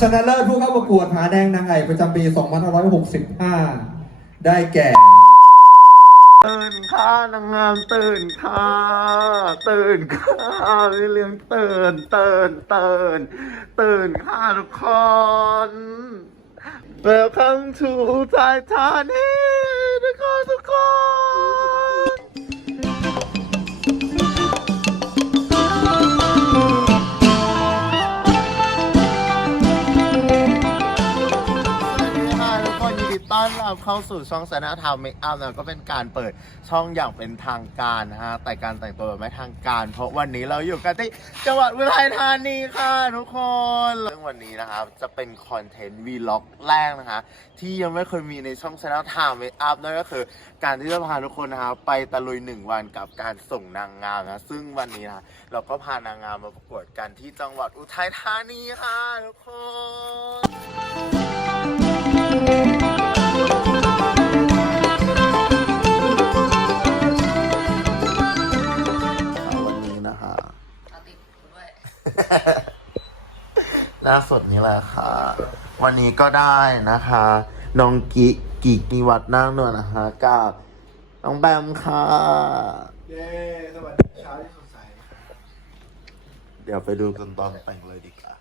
ชนะเลิศผู้เข้าประกวดหาแดงนางไอ่ประจำปี 2565 ได้แก่ ตื่นค่ะ นางงามตื่นค่ะ ตื่นค่ะเรื่องตื่นตื่นตื่นตื่นค่ะทุกคน Welcome to Titanic เข้าสู่ช่องสนาธรรมเมคอัพนะก็เป็นการเปิดช่องอย่างเป็นทางการนะฮะแต่การแต่งตัวแบบไม่ทางการ เพราะวันนี้เราอยู่กันที่จังหวัดอุทัยธานีค่ะทุกคนซึ่งวันนี้นะครับจะเป็นคอนเทนต์วีล็อกแรกนะคะ ที่ยังไม่เคยมีในช่องสนาธรรมเมคอัพนั่นก็คือ การที่จะพาทุกคนนะครับไปตะลุยหนึ่งวันกับการส่งนางงามนะซึ่งวันนี้นะเราก็พานางงามมาประกวดกันที่จังหวัดอุทัยธานีค่ะทุกคนวัน ล่าสุดนี้แหละค่ะ วันนี้ก็ได้นะคะน้องกิกิกิวัดนั่งนวลนะคะกับน้องแบมค่ะเย้สวัสดีเช้าที่สดใสเดี๋ยวไปดูกันตอนแต่งเลยดีกว่า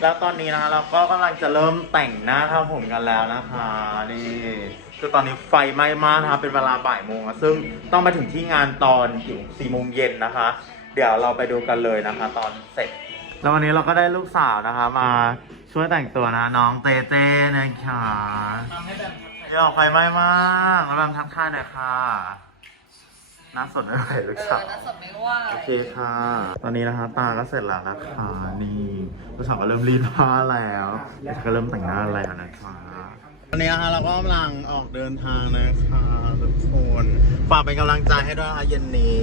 แล้วตอนนี้นะคะเราก็กำลังจะเริ่มแต่งหน้าทำผมกันแล้วนะคะนี่คือตอนนี้ไฟไหม้มากนะคะเป็นเวลาบ่ายโมงอะซึ่งต้องไปถึงที่งานตอนกี่สี่โมงเย็นนะคะ เดี๋ยวเราไปดูกันเลยนะคะ ตอนเสร็จ แล้ววันนี้เราก็ได้ลูกสาวนะคะ มาช่วยแต่งตัวนะน้องเต้เต้นะคะเดี๋ยวไฟไหม้มากแล้วแบมทักทายหน่อยค่ะหน้าสดไม่ไหวลูกเอสาอวแล้วสดไม่ว่าโอเคค่ะ ตอนนี้นะคะ ตาก็เสร็จแล้วนะคะนี่ผู้สาวก็เริ่มรีดผ้าแล้วแล้วก็เริ่มแต่งหน้าแล้วนะคะวันนี้นะคะเราก็กำลังออกเดินทางนะคะทุกคนฝากเป็นกำลังใจให้ด้วยนะคะเย็นนี้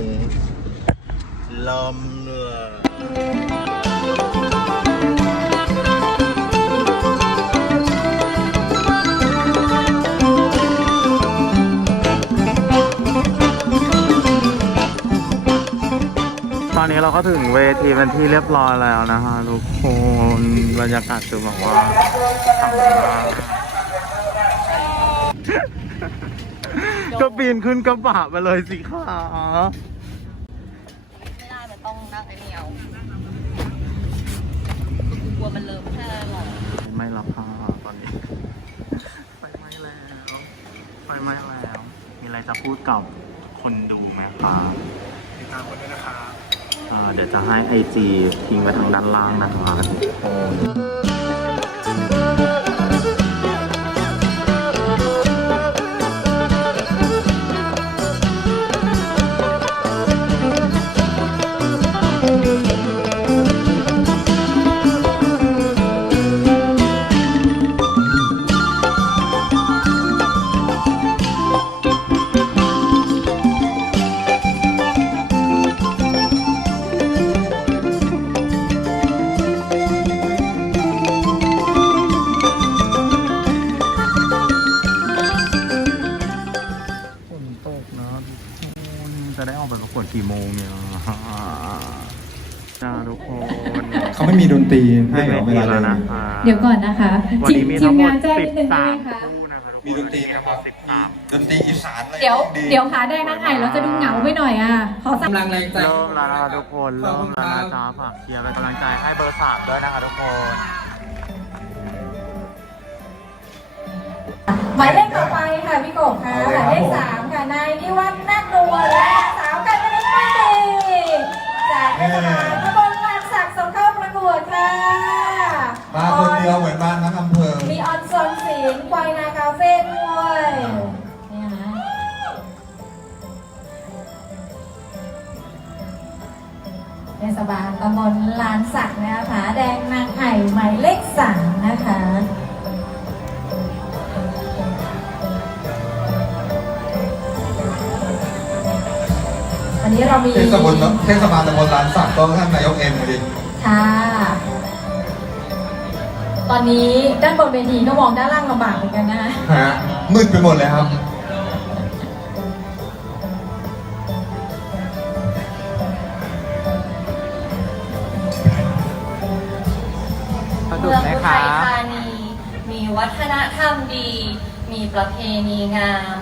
ลมเรือ อนนี้เราก็ถึงเวทีเป็นที่เรียบร้อยแล้วนะคะทุกคนบรรยากาศคือแบบว่าทำมากก็ปีนขึ้นกระบะไปเลยสิคะไม่ได้มันต้องนั่งไอ้นี่เอากลัวมันเลิมแค่หรอไม่รับผ้าตอนนี้ไฟไหม้แล้วไฟไหม้แล้ว มีอะไรจะพูดกับคนดูไหมคะติดตามคนด้วยนะคะ เดี๋ยวจะให้ไอจีทิ้งไว้ทางด้านล่างนะคะ เดี๋ยวก่อนนะคะวันทีมนี้มีทีทั้มงหมงาดนแจ้งสินิบดนึงได้สาไหมมคะ คู่นะคะทุกคนมีดนตรีไหมครับสิบสามดนตรีอีสานอะไรเดี๋ยวดีเดี๋ยวขาแดงนางไห่เราจะดูเหงาไปหน่อยอะ ขอสักกำลังแรงใจเริ่มแล้วนะคะทุกคนเริ่มแล้วนะจ๊ะฝากเชียร์เป็นกำลังใจให้เบอร์สามด้วยนะคะทุกคนหมายเลขต่อไปค่ะพี่กบค่ะหมายเลขสามค่ะนายนิวัฒน์นาคนวลและสาวกัน วันนี้เรามีเทศบาลเทศบาลตำบลลานสักก็ท่านนายกเอ็มดิค่ะ ตอนนี้ด้านบนเวทีก็มองด้านล่างลำบากเหมือนกันนะฮะมืดไปหมดเลยครับคะอุทัยธานีมีวัฒนธรรมดี มีประเพณีงาม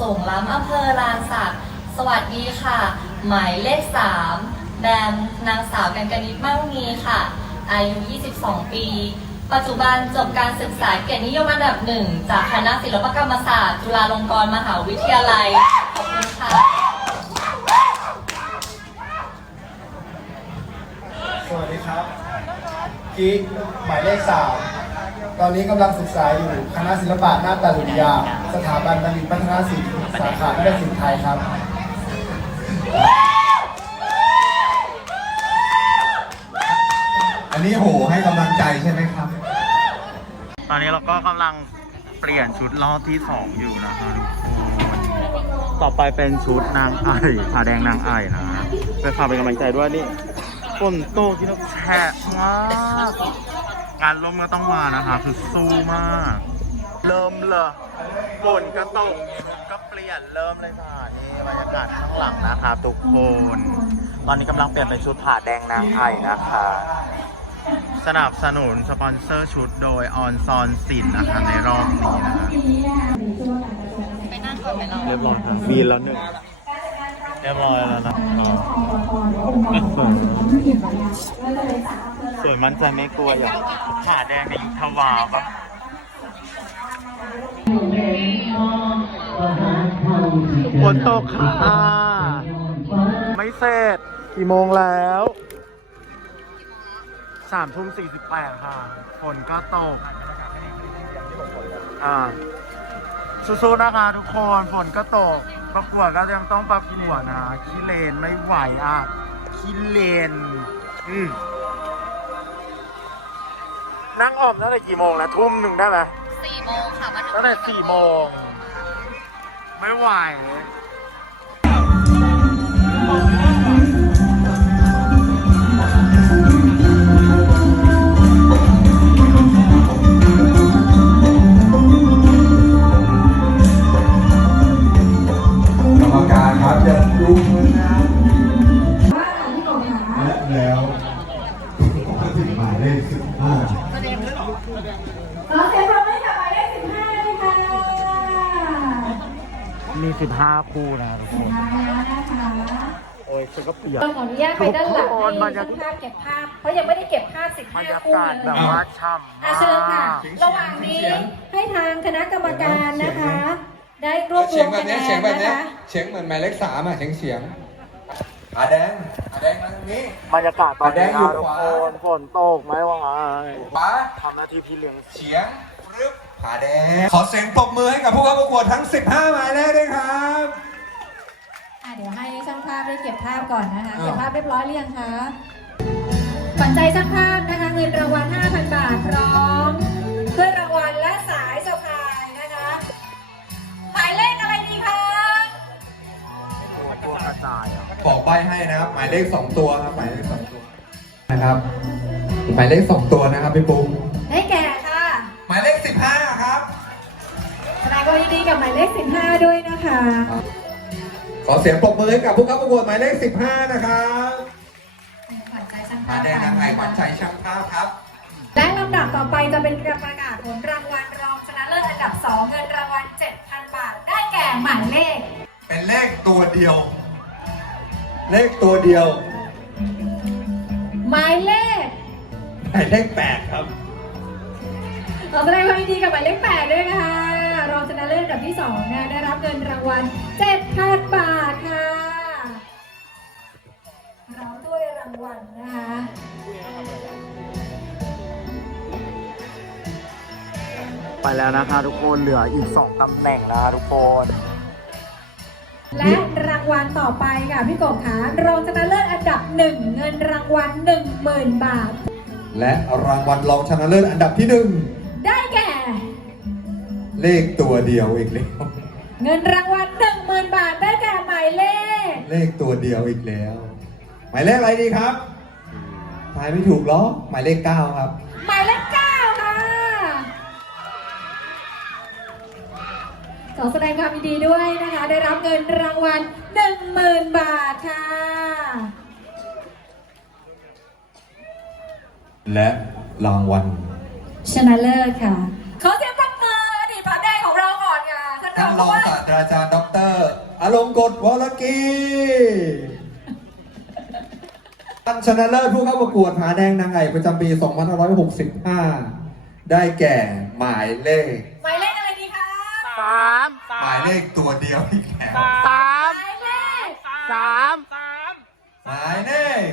ส่งล้ำอำเภอลานสักสวัสดีค่ะ หมายเลขสามแบมนางสาวกันกนิษฐ์มั่งมีค่ะ อายุ 22 ปี ปัจจุบันจบการศึกษาเกียรตินิยมอันดับหนึ่งจากคณะศิลปกรรมศาสตร์ จุฬาลงกรณ์มหาวิทยาลัย ขอบคุณค่ะ สวัสดีครับกิ๊กหมายเลขสามตอนนี้กำลังศึกษาอยู่คณะศิลปะหน้าตาลุยา สถาบันบัณฑิตพัฒนาศิลป์สาขานาศิลป์ไทยครับ อันนี้โหให้กำลังใจใช่ไหมครับ ตอนนี้เราก็กำลังเปลี่ยนชุดรอบที่สองอยู่นะคะทุกคนต่อไปเป็นชุดนางไอ่ผ้าแดงนางไอ่นะไปฝากเป็นกำลังใจด้วยนี่ฝนโตกที่เราแฉะมากงานลมก็ต้องมานะคะ คือสู้มาก เริ่มเลยฝนก็ตกชุดก็เปลี่ยนเริ่มเลยค่ะนี่บรรยากาศข้างหลังนะคะทุกคน ตอนนี้กำลังเปลี่ยนเป็นชุดผ้าแดงนางไอ่นะคะ สนับสนุนสปอนเซอร์ชุดโดยออนซอนสินนะคะในรอบนี้นะไปนั่งก่อนไปรอเรียบร้อยครับบีนแล้วหนึ่งเรียบร้อยแล้วนะสวยมั่นใจไม่กลัวอย่างขาแดงในยุทธวาปะ ฝนตกค่ะ ไม่เสร็จกี่โมงแล้วสามทุ่มสี่สิบแปดค่ะ ฝนก็ตก อ่าสู้ๆนะคะทุกคนฝนก็ตก ประกวดก็ยังต้องประกวดนะขี้เลนไม่ไหวอะขี้เลนอืมนั่งออมตั้งแต่กี่โมงแล้วทุ่มหนึ่งได้ไหมสี่โมงค่ะมาถึงตั้งแต่สี่โมง ไม่ไหว ก็เปียกเราขออนุญาตไปด้านหลังทุกคนบรให้รยาช่ากาศงภาพเก็บภาพ เพราะยังไม่ได้เก็บภาพสิบบรห้ารยาคู่กาศเลแบบยว่าช่ำอะมากเชิญค่ะระหว่างนี้ให้ทางคณะกรรมการนะคะ ได้รวบรเสีวยงมแบบคะแนเนี้ยนเสียงแบบนะเนี้ยคะ เสียงเหมือนหมายเลขสามอะเสียงเสียงผาแดงผาแดงมาตรงนี้ บรรยากาศตอนนี้แดงอยู่นะทุกขวาคนฝนตกไม่ไหวขวาทำหน้าที่พี่เลี้ยง เฉียงรึบผาแดง ขอเสียงปรบมือให้กับผู้เข้าประกวดทั้ง 15หมายเลขด้วยครับ อะเดี๋ยวให้ช่างภาพได้เก็บภาพก่อนนะคะอ้าวเก็บภาพเรียบร้อยหรือยังคะขวัญใจช่างภาพนะคะเงินรางวัล 5,000 บาทพร้อมเพื่อรางวัลและสายสะพายนะคะหมายเลขอะไรดีคะพวกกระจายอะบอกใบให้นะครับ หมายเลขสองตัวครับหมายเลขสองตัวนะครับหมายเลขสองตัวนะครับพี่ปุ๊กได้แก่ค่ะ หมายเลขสิบห้าครับแสดงความยินดีกับหมายเลข 15 ด้วยนะคะ ขอเสียงปรบมือให้กับผู้เข้าประกวดหมายเลขสิบห้านะครับขวัญใจช่างผาภาพแดงนางไอขวัญใจช่างภาพครับ และลำดับต่อไปจะเป็นการประกาศผลรางวัลรองชนะเลิศอันดับ 2 เงินรางวัล 7,000 บาท ได้แก่หมายเลข เป็นเลขตัวเดียว เลขตัวเดียวหมายเลข หมายเลขแปดครับ ขอแสดงความยินดีกับหมายเลข8ด้วยนะคะรอง ชนะเลิศอันดับที่2นะได้รับเงินรางวัล7,000บาทค่ะพร้อมด้วยรางวัลนะคะไปแล้วนะคะทุกคนเหลืออีก 2ตำแหน่งนะคะทุกคน และรางวัลต่อไปค่ะพี่กบคะรองชนะเลิศอันดับ 1 เงินรางวัล10,000 บาท และรางวัลรองชนะเลิศอันดับที่หนึ่งได้แก่ เลขตัวเดียวอีกแล้ว เงินรางวัล10,000บาทได้แก่หมายเลข เลขตัวเดียวอีกแล้ว หมายเลขอะไรดีครับ ทายไม่ถูกหรอหมายเลขเก้าครับ หมายเลขเก้าค่ะขอแสดงความยินดีด้วยนะคะ ได้รับเงินรางวัล10,000บาทค่ะ และรางวัลชนะเลิศค่ะ ขอเสียง รรอองงศาสตราจารย์ดอกเตอรอลงกฎวรกีท่านชนะเลิศผู้เข้าประกวดหาแดงนางไอ่ประจำปี 2565 ได้แก่หมายเลข หมายเลขอะไรดีคะสามหมายเลขตัวเดียวอีกแล้วสามหมายเลขสามหมายเลข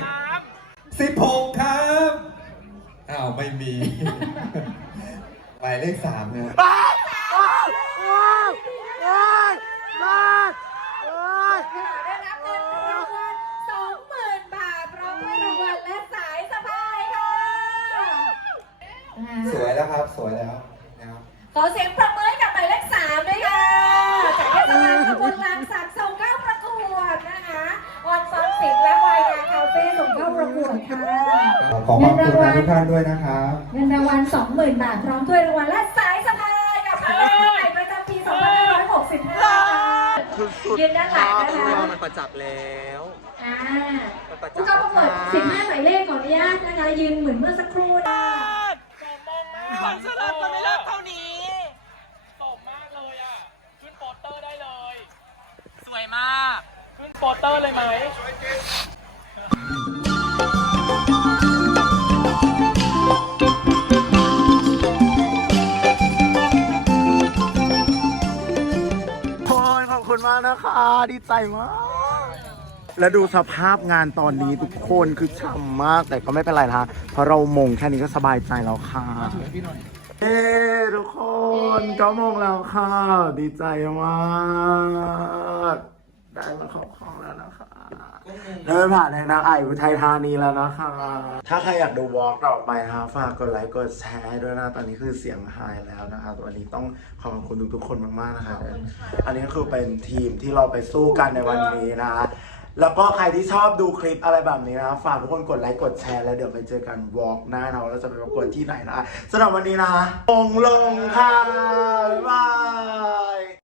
สิบหกครับอ้าวไม่มี หมายเลขสามนะ ว้าวว้าวว้าวว้าวว้าว ว้าวได้รับเงินรางวัลสองหมื่นบาทพร้อมด้วยรางวัลและสายสะพายค่ะสวยแล้วครับ สวยแล้วนะครับ ขอเสียงปรบมือให้กับหมายเลขสามด้วยค่ะจากเทศบาลตำบลลานสักส่งเข้าประกวดนะคะวันฟังสิงห์และวายนาคาเฟ่ส่งเข้าประกวดค่ะ ขอขอบคุณทุกท่านด้วยนะครับ เงินรางวัล 20,000 บาท พร้อมถ้วยรางวัลและ สุดสุดยืนด้านหลังนะคะมันประจับแล้ว อ่ามันประจัผู้เข้าประกวด15หมายเลขขออนุญาตนะคะ ยืนเหมือนเมื่อสักครู่นะคอนเสิร์ตมันไม่เลิกเท่านี้ สมมากเลยอะ ขึ้นโปสเตอร์ได้เลย สวยมาก ขึ้นโปสเตอร์เลยไหม มากนะคะ ดีใจมาก แล้วดูสภาพงานตอนนี้ทุกคนคือช่ำมากแต่ก็ไม่เป็นไรนะคะเพราะเรามงแค่นี้ก็สบายใจแล้วค่ะเอ้ทุกคนก็มงแล้วค่ะ ดีใจมาก ได้มาขอบของแล้วนะคะ เดินผ่านในนางไอ่อุทัยธานีแล้วนะคะ ถ้าใครอยากดูวอล์กต่อไปนะคะฝากกดไลค์กดแชร์ด้วยนะ ตอนนี้คือเสียงหายแล้วนะคะตัวนี้ต้องขอบคุณทุกๆคนมากๆนะคะอันนี้ก็คือเป็นทีมที่เราไปสู้กันในวันนี้นะคะแล้วก็ใครที่ชอบดูคลิปอะไรแบบนี้นะ ฝากทุกคนกดไลค์กดแชร์แล้วเดี๋ยวไปเจอกันวอล์กหน้าเราแล้วจะไปประกวดที่ไหนนะสำหรับวันนี้นะลงลงค่ะ บ๊ายบาย